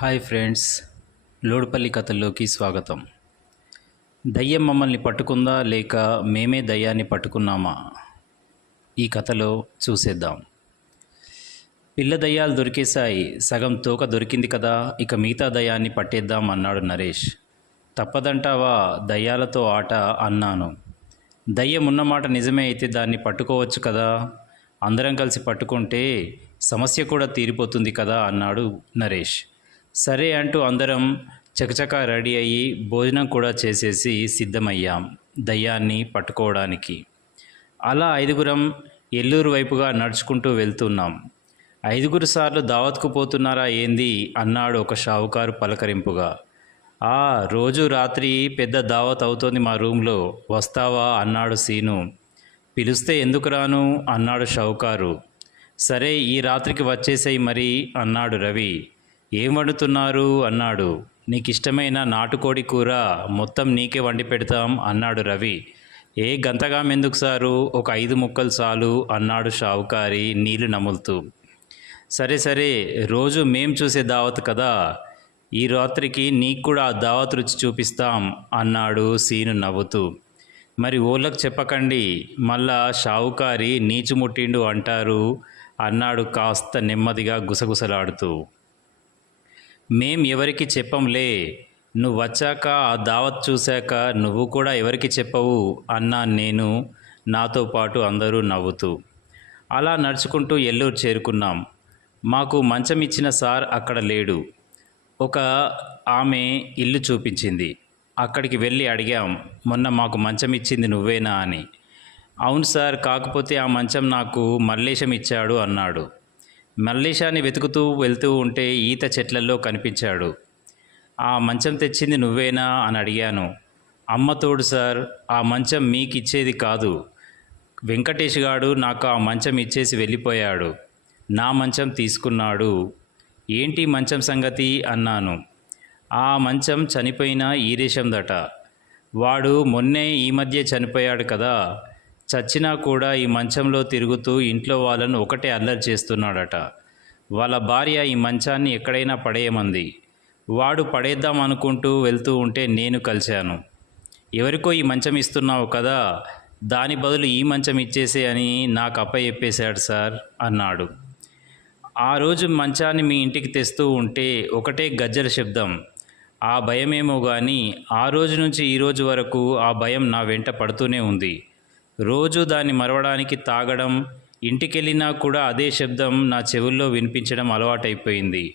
Hi friends లోడుపల్లి కథల్లోకి స్వాగతం. దయ్యం మమ్మల్ని పట్టుకుందా లేక మేమే దయ్యాన్ని పట్టుకున్నామా? ఈ కథలో చూసేద్దాం. పిల్ల దయ్యాలు దొరికేశాయి సగం తోక దొరికింది కదా ఇక మిగతా దయ్యాన్ని పట్టేద్దాం అన్నాడు నరేష్. తప్పదంటావా? దయ్యాలతో ఆట అన్నాను. దయ్యం ఉన్నమాట నిజమే అయితే దాన్ని పట్టుకోవచ్చు కదా? అందరం కలిసి పట్టుకుంటే సమస్య కూడా తీరిపోతుంది కదా అన్నాడు నరేష్. సరే అంటూ అందరం చకచకా రెడీ అయ్యి భోజనం కూడా చేసేసి సిద్ధమయ్యాం దయ్యాన్ని పట్టుకోవడానికి. అలా ఐదుగురం ఎల్లూరు వైపుగా నడుచుకుంటూ వెళ్తున్నాం. ఐదుగురు సార్లు దావత్కు పోతున్నారా ఏంది? అన్నాడు ఒక షావుకారు పలకరింపుగా. ఆ రోజు రాత్రి పెద్ద దావత్ అవుతోంది మా రూమ్లో. వస్తావా? అన్నాడు సీను. పిలిస్తే ఎందుకు రాను? అన్నాడు షావుకారు. సరే ఈ రాత్రికి వచ్చేసేయి మరి అన్నాడు రవి. ఏం వండుతున్నారు? అన్నాడు. నీకు ఇష్టమైన నాటుకోడి కూర మొత్తం నీకే వండి పెడతాం అన్నాడు రవి. ఏ గంతగా మెందుకు సారు? ఒక ఐదు ముక్కలు చాలు అన్నాడు షావుకారి నీళ్ళు నములుతూ. సరే సరే రోజు మేం చూసే దావత్ కదా. ఈ రాత్రికి నీకు కూడా ఆ దావత్ రుచి చూపిస్తాం అన్నాడు సీను నవ్వుతూ. మరి ఓళ్ళకు చెప్పకండి మళ్ళా షావుకారి నీచుముట్టిండు అంటారు అన్నాడు కాస్త నెమ్మదిగా గుసగుసలాడుతూ. మేం ఎవరికి చెప్పంలే? నువ్వు వచ్చాక ఆ దావత్ చూశాక నువ్వు కూడా ఎవరికి చెప్పవు? అన్నా నేను నాతో పాటు అందరూ నవ్వుతూ. అలా నడుచుకుంటూ ఎల్లూరు చేరుకున్నాం. మాకు మంచం ఇచ్చిన సార్ అక్కడ లేడు. ఒక ఆమె ఇల్లు చూపించింది. అక్కడికి వెళ్ళి అడిగాం మొన్న మాకు మంచం ఇచ్చింది నువ్వేనా? అని. అవును సార్ కాకపోతే ఆ మంచం నాకు మల్లేశం ఇచ్చాడు అన్నాడు. మల్లేశాన్ని వెతుకుతూ వెళ్తూ ఉంటే ఈత చెట్లలో కనిపించాడు. ఆ మంచం తెచ్చింది నువ్వేనా అని అడిగాను. అమ్మ తోడు సార్ ఆ మంచం మీకు ఇచ్చేది కాదు. వెంకటేష్ గాడు నాకు ఆ మంచం ఇచ్చేసి వెళ్ళిపోయాడు. నా మంచం తీసుకున్నాడు. ఏంటి మంచం సంగతి అన్నాను. ఆ మంచం చనిపోయిన ఈరేషందట వాడు మొన్నే ఈ మధ్య చనిపోయాడు కదా. చచ్చినా కూడా ఈ మంచంలో తిరుగుతూ ఇంట్లో వాళ్ళను ఒకటే అల్లరి చేస్తున్నాడట. వాళ్ళ భార్య ఈ మంచాన్ని ఎక్కడైనా పడేయమంది. వాడు పడేద్దాం అనుకుంటూ వెళ్తూ ఉంటే నేను కలిశాను. ఎవరికో ఈ మంచం ఇస్తున్నావు కదా దాని బదులు ఈ మంచం ఇచ్చేసే అని నాకు అప్ప చెప్పేశాడు సార్ అన్నాడు. ఆ రోజు మంచాన్ని మీ ఇంటికి తెస్తూ ఉంటే ఒకటే గజ్జల శబ్దం. ఆ భయమేమో కానీ ఆ రోజు నుంచి ఈ రోజు వరకు ఆ భయం నా వెంట పడుతూనే ఉంది. రోజు దాన్ని మరవడానికి తాగడం ఇంటికెళ్ళినా కూడా అదే శబ్దం నా చెవుల్లో వినిపించడం అలవాటైపోయింది.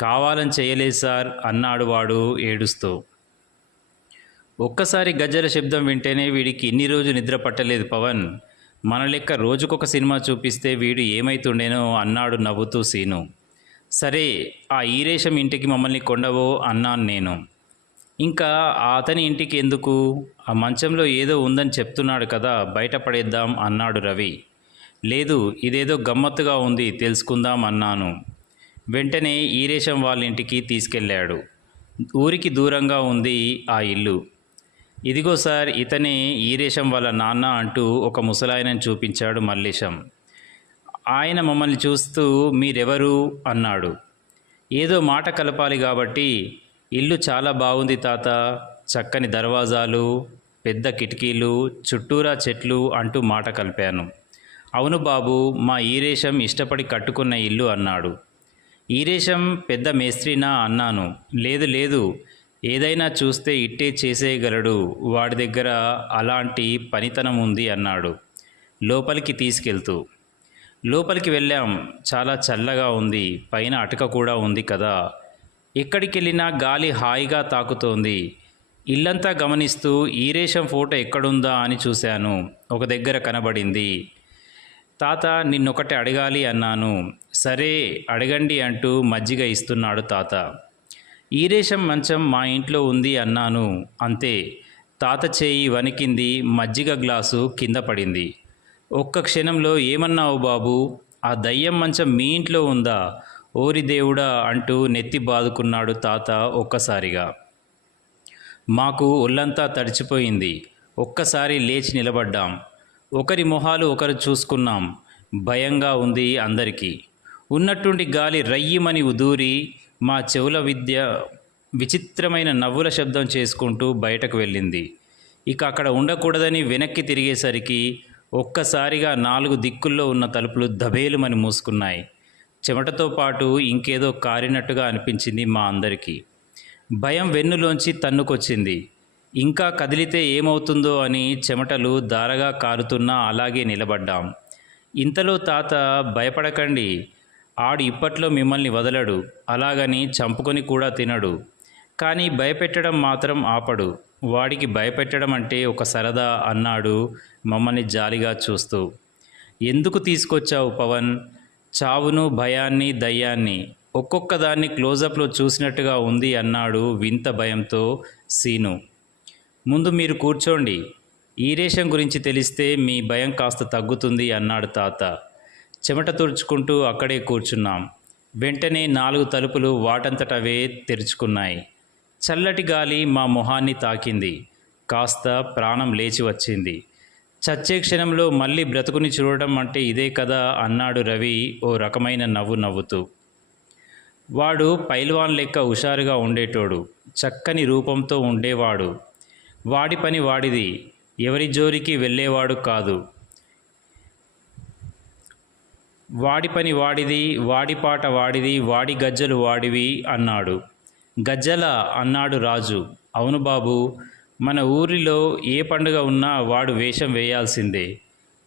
కావాలని చేయలేదు సార్ అన్నాడు వాడు ఏడుస్తూ. ఒక్కసారి గజ్జల శబ్దం వింటేనే వీడికి ఇన్ని రోజు నిద్ర పట్టలేదు పవన్. మన లెక్క రోజుకొక సినిమా చూపిస్తే వీడు ఏమైతుండేనో అన్నాడు నవ్వుతూ సీను. సరే ఆ ఈరేషం ఇంటికి మమ్మల్ని కొండవో అన్నాను నేను. ఇంకా అతని ఇంటికి ఎందుకు? ఆ మంచంలో ఏదో ఉందని చెప్తున్నాడు కదా బయటపడేద్దాం అన్నాడు రవి. లేదు ఇదేదో గమ్మత్తుగా ఉంది తెలుసుకుందాం అన్నాను. వెంటనే ఈరేషం వాళ్ళ ఇంటికి తీసుకెళ్ళాడు. ఊరికి దూరంగా ఉంది ఆ ఇల్లు. ఇదిగో సార్ ఇతనే ఈరేషం వాళ్ళ నాన్న అంటూ ఒక ముసలాయనని చూపించాడు మల్లేశం. ఆయన మమ్మల్ని చూస్తూ మీరెవరు? అన్నాడు. ఏదో మాట కలపాలి కాబట్టి ఇల్లు చాలా బాగుంది తాత. చక్కని దర్వాజాలు పెద్ద కిటికీలు చుట్టూరా చెట్లు అంటూ మాట కలిపాను. అవును బాబు మా ఈరేషం ఇష్టపడి కట్టుకున్న ఇల్లు అన్నాడు. ఈరేషం పెద్ద మేస్త్రినా అన్నాను. లేదు లేదు. ఏదైనా చూస్తే ఇట్టే చేసేయగలడు. వాడి దగ్గర అలాంటి పనితనం ఉంది అన్నాడు. లోపలికి తీసుకెళ్తూ. లోపలికి వెళ్ళాం. చాలా చల్లగా ఉంది. పైన అటక కూడా ఉంది కదా. ఎక్కడికి వెళ్ళినా గాలి హాయిగా తాకుతోంది. ఇల్లంతా గమనిస్తూ ఈరేషం ఫోటో ఎక్కడుందా అని చూశాను. ఒక దగ్గర కనబడింది. తాత నిన్నొకటి అడగాలి అన్నాను. సరే అడగండి అంటూ మజ్జిగ ఇస్తున్నాడు తాత. ఈరేషం మంచం మా ఇంట్లో ఉంది అన్నాను. అంతే. తాత చేయి వణికింది మజ్జిగ గ్లాసు కింద పడింది. ఒక్క క్షణంలో ఏమన్నావు బాబు? ఆ దయ్యం మంచం మీ ఇంట్లో ఉందా? ఓరి దేవుడా అంటూ నెత్తి బాదుకున్నాడు తాత ఒక్కసారిగా. మాకు ఒళ్ళంతా తడిచిపోయింది. ఒక్కసారి లేచి నిలబడ్డాం. ఒకరి మొహాలు ఒకరు చూసుకున్నాం. భయంగా ఉంది అందరికీ. ఉన్నట్టుండి గాలి రయ్యమని ఉదూరి మా చెవుల విద్య విచిత్రమైన నవ్వుల శబ్దం చేసుకుంటూ బయటకు వెళ్ళింది. ఇక అక్కడ ఉండకూడదని వెనక్కి తిరిగేసరికి ఒక్కసారిగా నాలుగు దిక్కుల్లో ఉన్న తలుపులు దబేలుమని మూసుకున్నాయి. చెమటతో పాటు ఇంకేదో కారినట్టుగా అనిపించింది మా అందరికీ. భయం వెన్నులోంచి తన్నుకొచ్చింది. ఇంకా కదిలితే ఏమవుతుందో అని చెమటలు దారగా కారుతున్నా అలాగే నిలబడ్డాం. ఇంతలో తాత భయపడకండి. ఆడు ఇప్పట్లో మిమ్మల్ని వదలడు. అలాగని చంపుకొని కూడా తినడు. కానీ భయపెట్టడం మాత్రం ఆపడు. వాడికి భయపెట్టడం అంటే ఒక సరదా అన్నాడు మమ్మల్ని జాలిగా చూస్తూ. ఎందుకు తీసుకొచ్చావు పవన్? చావును భయాన్ని దయ్యాన్ని ఒక్కొక్క దాన్ని క్లోజప్లో చూసినట్టుగా ఉంది అన్నాడు వింత భయంతో సీను. ముందు మీరు కూర్చోండి. ఈరేషం గురించి తెలిస్తే మీ భయం కాస్త తగ్గుతుంది అన్నాడు తాత. చెమట తుడుచుకుంటూ అక్కడే కూర్చున్నాం. వెంటనే నాలుగు తలుపులు వాటంతటవే తెరుచుకున్నాయి. చల్లటి గాలి మా మొహాన్ని తాకింది. కాస్త ప్రాణం లేచి వచ్చింది. చచ్చే క్షణంలో మళ్ళీ బ్రతుకుని చూడటం అంటే ఇదే కదా అన్నాడు రవి ఓ రకమైన నవ్వు నవ్వుతూ. వాడు పైల్వాన్ లెక్క హుషారుగా ఉండేటోడు చక్కని రూపంతో ఉండేవాడు. వాడి పని వాడిది ఎవరి జోలికి వెళ్ళేవాడు కాదు. వాడి పని వాడిది వాడి పాట వాడిది వాడి గజ్జలు వాడివి అన్నాడు. గజ్జల అన్నాడు రాజు. అవును బాబు మన ఊరిలో ఏ పండుగ ఉన్నా వాడు వేషం వేయాల్సిందే.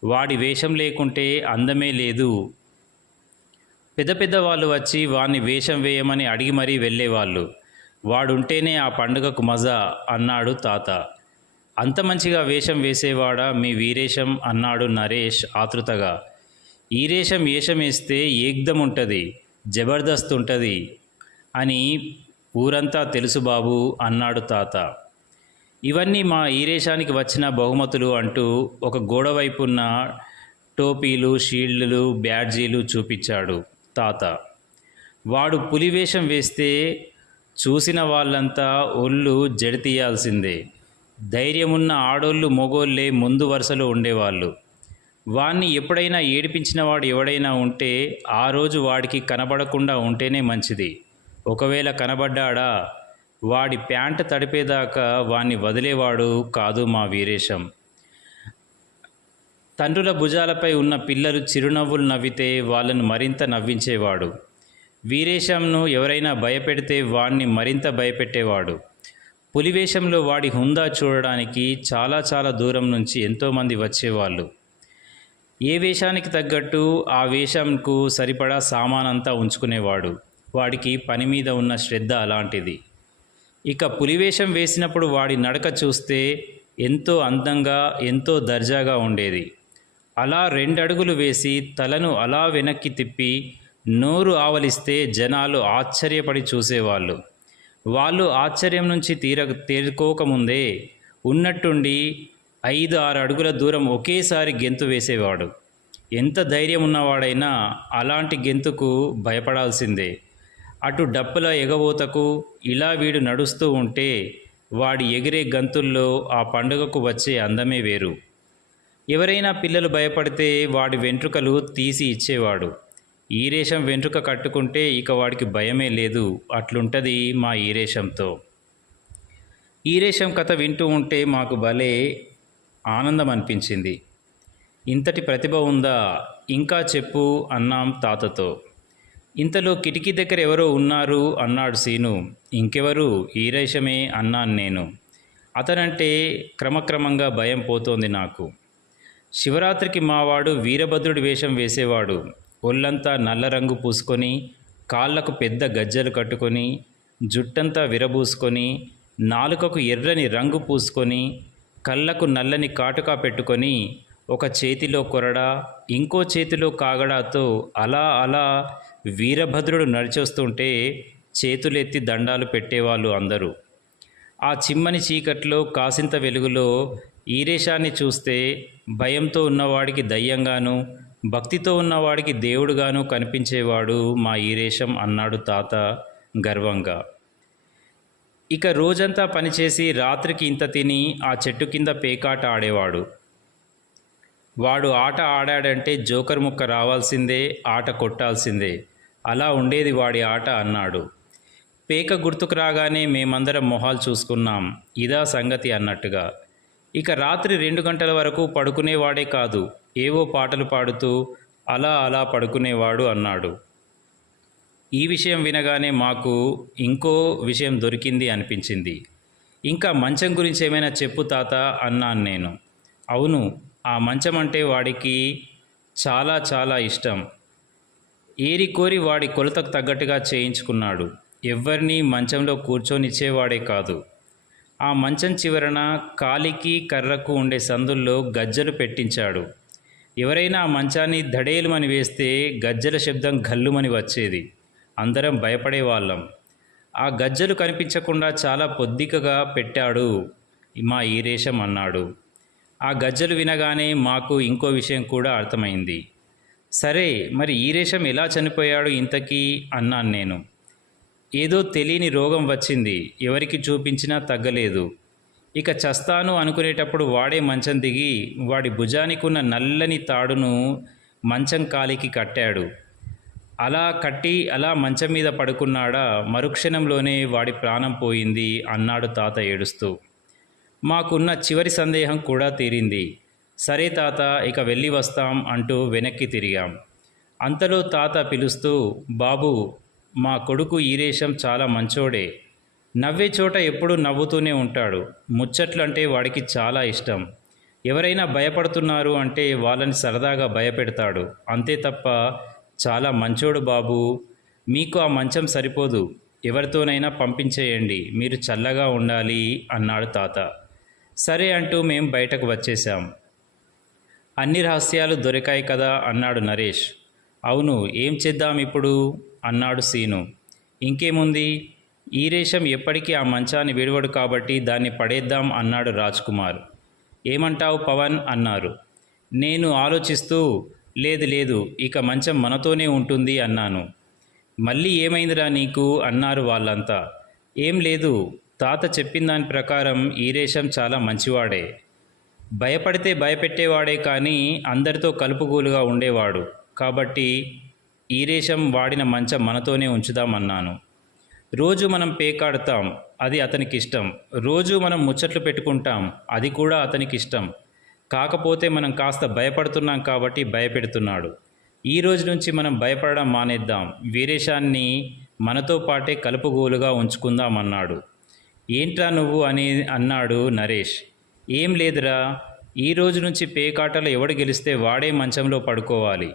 వాడి వేషం లేకుంటే అందమే లేదు. పెద్ద పెద్ద వాళ్ళు వచ్చి వాడిని వేషం వేయమని అడిగి మరీ వెళ్ళేవాళ్ళు. వాడుంటేనే ఆ పండుగకు మజా అన్నాడు తాత. అంత మంచిగా వేషం వేసేవాడా మీ వీరేషం అన్నాడు నరేష్ ఆతృతగా. ఈరేషం ఏషం వేస్తే ఏగ్దం ఉంటుంది జబర్దస్త్ ఉంటుంది అని ఊరంతా తెలుసు బాబు అన్నాడు తాత. ఇవన్నీ మా ఈరేషానికి వచ్చిన బహుమతులు అంటూ ఒక గోడ వైపున్న టోపీలు షీల్డ్లు బ్యాడ్జీలు చూపించాడు తాత. వాడు పులివేషం వేస్తే చూసిన వాళ్ళంతా ఒళ్ళు జడితీయాల్సిందే. ధైర్యమున్న ఆడోళ్ళు మొగోళ్ళే ముందు వరుసలో ఉండేవాళ్ళు. వాణ్ణి ఎప్పుడైనా ఏడిపించిన వాడు ఎవడైనా ఉంటే ఆ రోజు వాడికి కనబడకుండా ఉంటేనే మంచిది. ఒకవేళ కనబడ్డాడా? వాడి ప్యాంట్ తడిపేదాకా వాణ్ణి వదిలేవాడు కాదు మా వీరేశం. తండ్రుల భుజాలపై ఉన్న పిల్లలు చిరునవ్వులు నవ్వితే వాళ్ళను మరింత నవ్వించేవాడు. వీరేశంను ఎవరైనా భయపెడితే వాణ్ణి మరింత భయపెట్టేవాడు. పులివేషంలో వాడి హుందా చూడడానికి చాలా చాలా దూరం నుంచి ఎంతోమంది వచ్చేవాళ్ళు. ఏ వేషానికి తగ్గట్టు ఆ వేషంకు సరిపడా సామానంతా ఉంచుకునేవాడు. వాడికి పని మీద ఉన్న శ్రద్ధ అలాంటిది. ఇక పులివేషం వేసినప్పుడు వాడి నడక చూస్తే ఎంతో అందంగా ఎంతో దర్జాగా ఉండేది. అలా రెండడుగులు వేసి తలను అలా వెనక్కి తిప్పి నోరు ఆవలిస్తే జనాలు ఆశ్చర్యపడి చూసేవాళ్ళు. వాళ్ళు ఆశ్చర్యం నుంచి తీర తేరుకోకముందే ఉన్నట్టుండి ఐదు ఆరు అడుగుల దూరం ఒకేసారి గెంతు వేసేవాడు. ఎంత ధైర్యం ఉన్నవాడైనా అలాంటి గెంతుకు భయపడాల్సిందే. అటు డప్పుల ఎగబోతకు ఇలా వీడు నడుస్తూ ఉంటే వాడి ఎగిరే గంతుల్లో ఆ పండుగకు వచ్చే అందమే వేరు. ఎవరైనా పిల్లలు భయపడితే వాడి వెంట్రుకలు తీసి ఇచ్చేవాడు. ఈరేషం వెంట్రుక కట్టుకుంటే ఇక వాడికి భయమే లేదు అట్లుంటది మా ఈరేషంతో ఈరేషం కథ వింటూ ఉంటే మాకు భలే ఆనందం అనిపించింది ఇంతటి ప్రతిభ ఉందా? ఇంకా చెప్పు అన్నాం తాతతో. ఇంతలో కిటికీ దగ్గర ఎవరో ఉన్నారు అన్నాడు సీను. ఇంకెవరు? ఈరేషమే అన్నాను నేను. అతనంటే క్రమక్రమంగా భయం పోతోంది నాకు. శివరాత్రికి మావాడు వీరభద్రుడి వేషం వేసేవాడు. ఒళ్ళంతా నల్ల రంగు పూసుకొని కాళ్ళకు పెద్ద గజ్జలు కట్టుకొని జుట్టంతా విరబూసుకొని నాలుకకు ఎర్రని రంగు పూసుకొని కళ్ళకు నల్లని కాటుకా పెట్టుకొని ఒక చేతిలో కొరడా ఇంకో చేతిలో కాగడాతో అలా అలా వీరభద్రుడు నడిచొస్తుంటే చేతులెత్తి దండాలు పెట్టేవాళ్ళు అందరూ. ఆ చిమ్మని చీకట్లో కాసింత వెలుగులో ఈరేషాన్ని చూస్తే భయంతో ఉన్నవాడికి దయ్యంగాను భక్తితో ఉన్నవాడికి దేవుడుగాను కనిపించేవాడు మా ఈరేషం అన్నాడు తాత గర్వంగా. ఇక రోజంతా పనిచేసి రాత్రికి ఇంత తిని ఆ చెట్టు కింద పేకాట ఆడేవాడు. వాడు ఆట ఆడాడంటే జోకర్ ముక్క రావాల్సిందే ఆట కొట్టాల్సిందే. అలా ఉండేది వాడి ఆట అన్నాడు. పేక గుర్తుకు రాగానే మేమందరం మొహాలు చూసుకున్నాం. ఇదా సంగతి అన్నట్టుగా. ఇక రాత్రి రెండు గంటల వరకు పడుకునేవాడే కాదు. ఏవో పాటలు పాడుతూ అలా అలా పడుకునేవాడు అన్నాడు. ఈ విషయం వినగానే మాకు ఇంకో విషయం దొరికింది అనిపించింది. ఇంకా మంచం గురించి ఏమైనా చెప్పు తాత అన్నాను నేను. అవును ఆ మంచం అంటే వాడికి చాలా చాలా ఇష్టం. ఏరి కోరి వాడి కొలతకు తగ్గట్టుగా చేయించుకున్నాడు. ఎవ్వరినీ మంచంలో కూర్చొనిచ్చేవాడే కాదు. ఆ మంచం చివరన కాలికి కర్రకు ఉండే సందుల్లో గజ్జలు పెట్టించాడు. ఎవరైనా ఆ మంచాన్ని దడేలుమని వేస్తే గజ్జల శబ్దం గల్లుమని వచ్చేది. అందరం భయపడేవాళ్ళం. ఆ గజ్జలు కనిపించకుండా చాలా పొద్దికగా పెట్టాడు మా ఈరేషం అన్నాడు. ఆ గజ్జలు వినగానే మాకు ఇంకో విషయం కూడా అర్థమైంది. సరే మరి ఈరేషం ఎలా చనిపోయాడు ఇంతకీ? అన్నాను నేను. ఏదో తెలియని రోగం వచ్చింది. ఎవరికి చూపించినా తగ్గలేదు. ఇక చస్తాను అనుకునేటప్పుడు వాడే మంచం దిగి వాడి భుజానికి ఉన్న నల్లని తాడును మంచం కాలికి కట్టాడు. అలా కట్టి అలా మంచం మీద పడుకున్నాడా? మరుక్షణంలోనే వాడి ప్రాణం పోయింది అన్నాడు తాత ఏడుస్తూ. మాకున్న చివరి సందేహం కూడా తీరింది. సరే తాత ఇక వెళ్ళి వస్తాం అంటూ వెనక్కి తిరిగాం. అంతలో తాత పిలుస్తూ బాబు మా కొడుకు ఈరేషం చాలా మంచోడే. నవ్వే చోట ఎప్పుడూ నవ్వుతూనే ఉంటాడు. ముచ్చట్లు అంటే వాడికి చాలా ఇష్టం. ఎవరైనా భయపడుతున్నారు అంటే వాళ్ళని సరదాగా భయపెడతాడు. అంతే తప్ప చాలా మంచోడు బాబు. మీకు ఆ మంచం సరిపోదు. ఎవరితోనైనా పంపించేయండి. మీరు చల్లగా ఉండాలి అన్నాడు తాత. సరే అంటూ మేము బయటకు వచ్చేసాం అన్ని రహస్యాలు దొరికాయి కదా అన్నాడు నరేష్. అవును ఏం చేద్దాం ఇప్పుడు? అన్నాడు సీను. ఇంకేముంది? ఈ రేషం ఎప్పటికీ ఆ మంచాన్ని విడవడు కాబట్టి దాన్ని పడేద్దాం అన్నాడు రాజ్ కుమార్ ఏమంటావు పవన్? అన్నారు. నేను ఆలోచిస్తూ లేదు లేదు ఇక మంచం మనతోనే ఉంటుంది అన్నాను. మళ్ళీ ఏమైందిరా నీకు? అన్నారు వాళ్ళంతా. ఏం లేదు తాత చెప్పిన దాని ప్రకారం ఈరేషం చాలా మంచివాడే. భయపడితే భయపెట్టేవాడే కానీ అందరితో కలుపుగోలుగా ఉండేవాడు. కాబట్టి ఈరేషం వాడిన మంచం మనతోనే ఉంచుదామన్నాను. రోజు మనం పేకాడతాం అది అతనికి ఇష్టం రోజు మనం ముచ్చట్లు పెట్టుకుంటాం అది కూడా అతనికి ఇష్టం కాకపోతే మనం కాస్త భయపడుతున్నాం కాబట్టి భయపెడుతున్నాడు. ఈ రోజు నుంచి మనం భయపడడం మానేద్దాం. వీరేశాన్ని మనతో పాటే కలుపుగోలుగా ఉంచుకుందామన్నాడు. ఏంట్రా నువ్వు అని అన్నాడు నరేష్. ఏం లేదురా. ఈ రోజు నుంచి పేకాటలో ఎవడు గెలిస్తే వాడే మంచంలో పడుకోవాలి.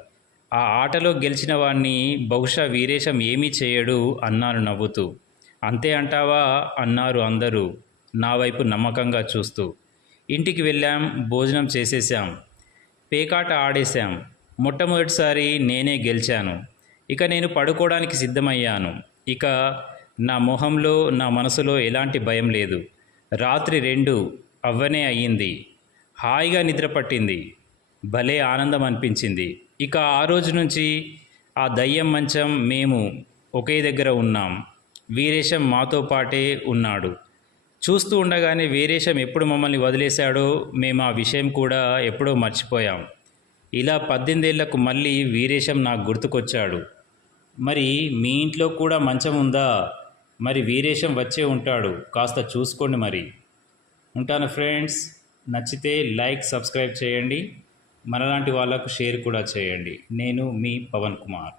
ఆ ఆటలో గెలిచిన వాణ్ణి బహుశా వీరేశం ఏమీ చేయడు అన్నాను నవ్వుతూ. అంతే అంటావా? అన్నారు అందరూ నా వైపు నమ్మకంగా చూస్తూ. ఇంటికి వెళ్ళాం భోజనం చేసేసాం పేకాట ఆడేశాం. మొట్టమొదటిసారి నేనే గెలిచాను. ఇక నేను పడుకోవడానికి సిద్ధమయ్యాను. ఇక నా మొహంలో నా మనసులో ఎలాంటి భయం లేదు. రాత్రి రెండు అవ్వనే అయ్యింది. హాయిగా నిద్ర పట్టింది. భలే ఆనందం అనిపించింది. ఇక ఆ రోజు నుంచి ఆ దయ్యం మంచం మేము ఒకే దగ్గర ఉన్నాం. వీరేశం మాతో పాటే ఉన్నాడు. చూస్తూ ఉండగానే వీరేశం ఎప్పుడు మమ్మల్ని వదిలేశాడో మేము ఆ విషయం కూడా ఎప్పుడో మర్చిపోయాం. ఇలా పద్దెనిమిదేళ్ళకు మళ్ళీ వీరేశం నాకు గుర్తుకొచ్చాడు. మరి మీ ఇంట్లో కూడా మంచం ఉందా? మరి వీరేశం వచ్చే ఉంటాడు. కాస్త చూసుకోండి మరి. ఉంటాను ఫ్రెండ్స్. నచ్చితే లైక్ సబ్స్క్రైబ్ చేయండి. మనలాంటి వాళ్ళకు షేర్ కూడా చేయండి. నేను మీ పవన్ కుమార్.